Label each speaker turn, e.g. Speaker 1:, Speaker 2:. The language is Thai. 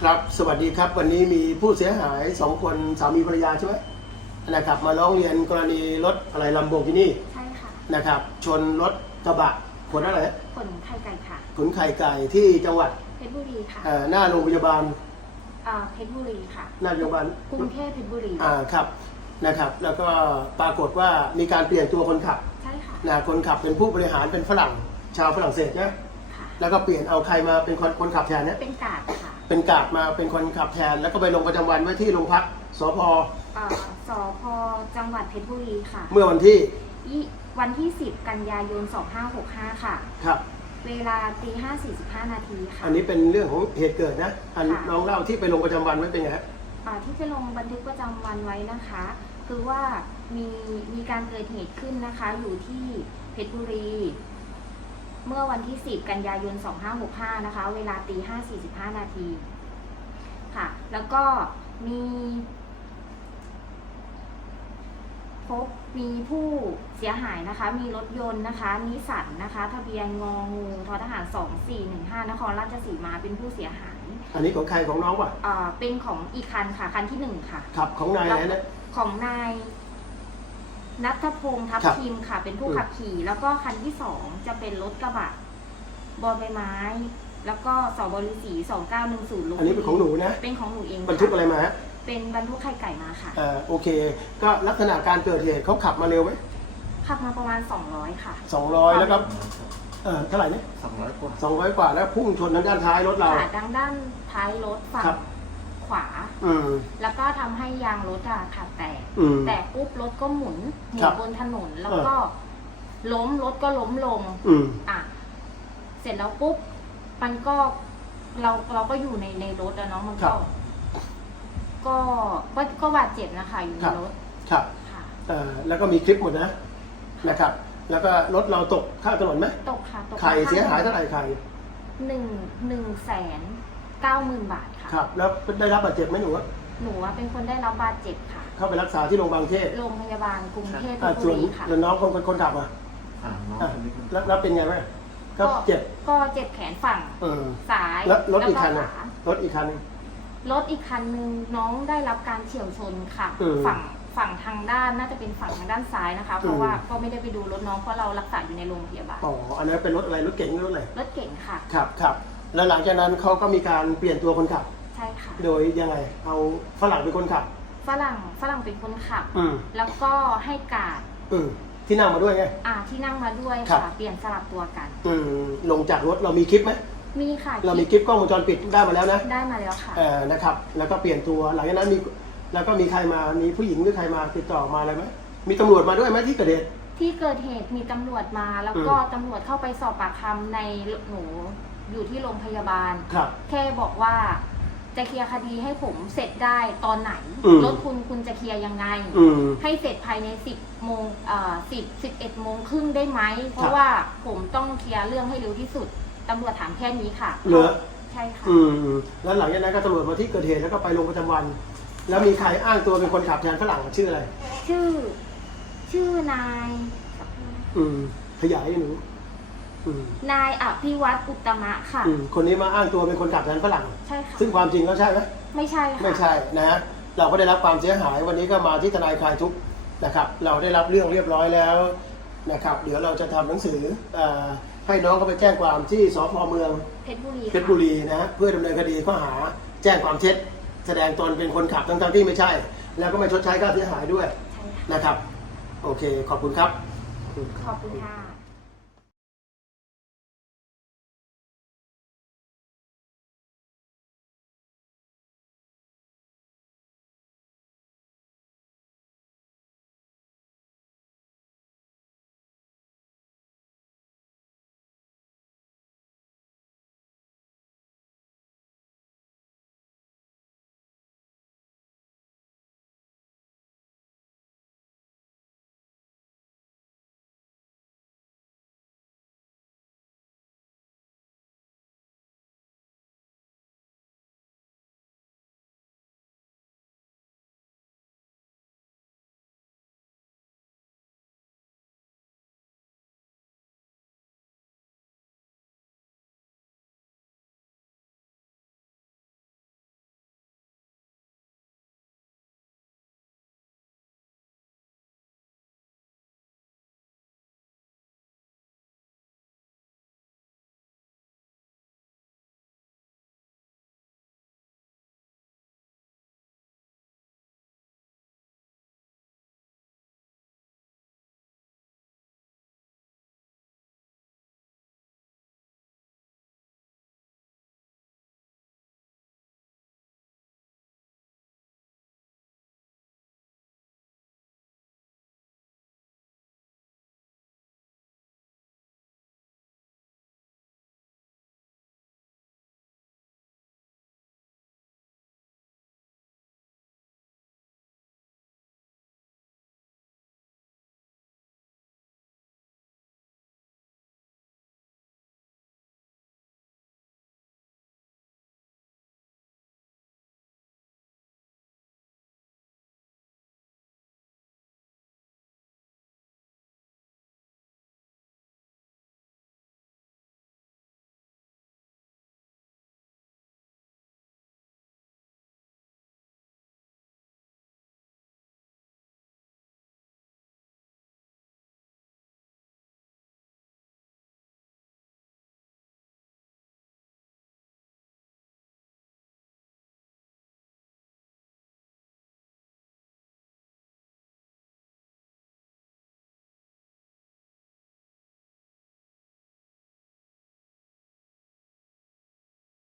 Speaker 1: ครับ สวัสดีครับ วันนี้มีผู้เสียหายสองคนสามีภรรยาใช่ไหมนะครับ มาร้องเรียนกรณีรถอะไรลำโบกินี่
Speaker 2: ใช่ค่ะ
Speaker 1: นะครับ ชนรถกระบะขนอะไร
Speaker 2: ผลไข่ไก่ค่ะ
Speaker 1: ขนไข่ไก่ที่จังหวัด
Speaker 2: เพชรบุรีค่ะ
Speaker 1: เอ่อหน้าโรงพยาบาล
Speaker 2: อ่าเพชรบุรีค่ะ
Speaker 1: หน้าโรงพยาบาล
Speaker 2: กรุงเทพเพชรบุรี
Speaker 1: อ่าครับนะครับ แล้วก็ปรากฏว่ามีการเปลี่ยนตัวคนขับ
Speaker 2: ใช่ค่ะ
Speaker 1: นะคนขับเป็นผู้บริหารเป็นฝรั่งชาวฝรั่งเศสนะ
Speaker 2: ค่ะ
Speaker 1: แล้วก็เปลี่ยนเอาใครมาเป็นคนคนขับแทนเนี่ย
Speaker 2: เป็นกาดค่ะ
Speaker 1: เป็นกาดมาเป็นคนขับแทน แล้วก็ไปลงประจำวันไว้ที่โรงพักสพ
Speaker 2: อ่าสพจังหวัดเพชรบุรีค่ะ
Speaker 1: เมื่อวันที่
Speaker 2: ยี่วันที่ 10 กันยายน 2565 ค่ะ
Speaker 1: ครับ
Speaker 2: เวลาตี5 45 นาทีค่ะ
Speaker 1: อันนี้เป็นเรื่องของเหตุเกิดนะอัน
Speaker 2: ค่ะ
Speaker 1: น้องเล่าที่ไปลงประจำวันไว้เป็นไงฮะ
Speaker 2: อ่าที่จะลงบันทึกประจำวันไว้นะคะ คือว่ามีมีการเกิดเหตุขึ้นนะคะ อยู่ที่เพชรบุรี เมื่อวันที่ 10 กันยายน 2565 นะคะ เวลาตี5 45 นาที ค่ะ แล้วก็มีพบมีผู้เสียหายนะคะ มีรถยนต์นะคะนิสสันนะคะ ทะเบียนงองูทอทหาร 2415 นครราชสีมาเป็นผู้เสียหาย
Speaker 1: อันนี้ของใครของน้องวะ
Speaker 2: อ่าเป็นของอีกคันค่ะ คันที่หนึ่งค่ะ
Speaker 1: ขับของนายอะไรนะ
Speaker 2: ของนาย นัทพงษ์ทัพ
Speaker 1: ครับ
Speaker 2: ทีมค่ะ เป็นผู้
Speaker 1: อืม
Speaker 2: ขับขี่ แล้วก็คันที่สองจะเป็นรถกระบะบอใบไม้ แล้วก็สบริสีสองเก้าหนึ่งศูนย์
Speaker 1: อันนี้เป็นของหนูนะ
Speaker 2: เป็นของหนูเอง
Speaker 1: บรรทุก
Speaker 2: ค่ะ
Speaker 1: อะไรมาฮะ
Speaker 2: เป็นบรรทุกไข่ไก่มาค่ะ
Speaker 1: เอ่อโอเค ก็ลักษณะการเกิดเหตุเขาขับมาเร็วไหม
Speaker 2: ขับมาประมาณ200ค่ะ
Speaker 1: สองร้อยแล้วก็เออเท่าไหร่เนี่ย
Speaker 3: สองร้อยกว่า
Speaker 1: สองร้อยกว่าแล้วพุ่งชนทางด้านท้ายรถเรา
Speaker 2: ค่ะดังด้านท้ายรถฝั่ง
Speaker 1: ครับ
Speaker 2: ขวา
Speaker 1: อืม
Speaker 2: แล้วก็ทำให้ยางรถอะขาดแตก
Speaker 1: อืม
Speaker 2: แต่ปุ๊บรถก็หมุนหมุ
Speaker 1: ครั
Speaker 2: น
Speaker 1: บ
Speaker 2: บนถนนแล้วก็ ล้มรถก็ล้มลง
Speaker 1: อืม
Speaker 2: อะ เสร็จแล้วปุ๊บ มันก็เราเราก็อยู่ในในรถอะเนาะมัน
Speaker 1: ครั
Speaker 2: ก็
Speaker 1: บ
Speaker 2: ก็ก็ก็บาดเจ็บนะคะ อยู่ใน
Speaker 1: ครับ
Speaker 2: รถ
Speaker 1: ครับ
Speaker 2: ค่ะ
Speaker 1: เอ่อแล้วก็มีคลิปหมดนะนะครับ แล้วก็รถเราตกข้างถนนไหม
Speaker 2: ตกค่ะตก
Speaker 1: ใครเสียหายเท่าไหร่ใคร
Speaker 2: หนึ่งหนึ่งแสนเก้าหมื่นบาท ค่ะ
Speaker 1: ครับ แล้วได้รับบาดเจ็บไหมหนูอะ
Speaker 2: หนูว่าเป็นคนได้รับบาดเจ็บค่ะ
Speaker 1: เข้าไปรักษาที่โรงพยาบาลกรุงเทพ
Speaker 2: โรงพยาบาลกรุงเทพเพ
Speaker 1: อะ
Speaker 2: ชร
Speaker 1: ส่
Speaker 2: บุ
Speaker 1: วน
Speaker 2: รีค่ะ
Speaker 1: แล้วน้องคนคนขับอะ
Speaker 3: อ่าน้อง
Speaker 1: อะ
Speaker 3: คนนี้คน
Speaker 1: แล้วแล้วเป็นไงบ้างก็เจ็บ
Speaker 2: ก็เจ็บแขนฝั่ง
Speaker 1: เออ
Speaker 2: ซ้าย
Speaker 1: แล้วรถอีกคัน
Speaker 2: แล้
Speaker 1: น่ะ
Speaker 2: วขาร
Speaker 1: ถอีกคันหนึ่ง
Speaker 2: รถอีกคันนึงน้องได้รับการเฉียวชนค่ะ
Speaker 1: อืม
Speaker 2: ฝั่งฝั่งทางด้านน่าจะเป็นฝั่งทางด้านซ้ายนะคะ เพ
Speaker 1: อื
Speaker 2: ราะ
Speaker 1: ม
Speaker 2: ว่าก็ไม่ได้ไปดูรถน้องเพราะเรารักษาอยู่ในโรงพยาบาล
Speaker 1: อ๋ออันนั้นเป็นรถอะไรรถเก๋งหรือรถอะไร
Speaker 2: รถเก่งค่ะ
Speaker 1: ครับครับแล้วหลังจากนั้นเขาก็มีการเปลี่ยนตัวคนขับ
Speaker 2: ใช่ค่ะ
Speaker 1: โดยยังไง เอาฝรั่งเป็นคนขับ
Speaker 2: ฝรั่งฝรั่งเป็นคนขับ
Speaker 1: อืม
Speaker 2: แล้วก็ให้การด
Speaker 1: อืมที่นั่งมาด้วยไง
Speaker 2: อ่าที่นั่งมาด้วย
Speaker 1: ครับ
Speaker 2: ค่ะ เปลี่ยนสลับตัวกัน
Speaker 1: อืมลงจากรถเรามีคลิปไหม
Speaker 2: มีค่ะ
Speaker 1: เรามีคลิปกล้องวงจรปิดได้มาแล้วนะ
Speaker 2: ได้มาแล้วค่ะ
Speaker 1: เออนะครับ แล้วก็เปลี่ยนตัวหลังจากนั้นมีแล้วก็มีใครมามีผู้หญิงหรือใครมาติดต่อมาอะไรไหมมีตำรวจมาด้วยไหมที่เกิดเหตุ
Speaker 2: ที่เกิดเหตุมีตำรวจมา แล้วก็ตำรวจเข้าไปสอบปากคำในหนูอยู่ที่โรงพยาบาล
Speaker 1: ครับ
Speaker 2: แค่บอกว่า จะเคลียร์คดีให้ผมเสร็จได้ตอนไหน
Speaker 1: อืม
Speaker 2: รถคุณคุณจะเคลียร์ยังไง
Speaker 1: อืม
Speaker 2: ให้เสร็จภายใน 10โมงเอ่อ10 11โมงครึ่งได้ไหม เพ
Speaker 1: ครั
Speaker 2: ราะ
Speaker 1: บ
Speaker 2: ว่าผมต้องเคลียร์เรื่องให้เร็วที่สุดตำรวจถามแค่นี้ค่ะ
Speaker 1: เหรอ
Speaker 2: ใช่ค่ะ
Speaker 1: อืมแล้วหลังจากนั้นก็ตำรวจมาที่เกิดเหตุแล้วก็ไปลงประจำวัน แล้วมีใครอ้างตัวเป็นคนขับแทนฝรั่งชื่ออะไร
Speaker 2: ชื่อ ชื่อนาย
Speaker 1: อืมขยายให้หนูอืม
Speaker 2: นายอภิวัตอุตตมะค่ะ
Speaker 1: อืมคนนี้มาอ้างตัวเป็นคนขับแทนฝรั่ง
Speaker 2: ใช่ค่ะ
Speaker 1: ซึ่งความจริงแล้วใช่ไหม
Speaker 2: ไม่ใช่ค่ะ
Speaker 1: ไม่ใช่นะฮะเราก็ได้รับความเสียหายวันนี้ก็มาที่ทนายคลายทุกข์นะครับ เราได้รับเรื่องเรียบร้อยแล้วนะครับ เดี๋ยวเราจะทำหนังสือเออให้น้องเขาไปแจ้งความที่สพเมือง
Speaker 2: เพชรบุรี
Speaker 1: เพชรบุรีนะฮะเพื่อดำเนินคดีข้อหาแจ้งความเท็จ แสดงตนเป็นคนขับทั้งๆที่ไม่ใช่ แล้วก็ไม่ชดใช้ค่าเสียหายด้วย
Speaker 2: ใช่ค่ะ
Speaker 1: นะครับ โอเค ขอบคุณครับ
Speaker 2: ขอบคุณค่ะ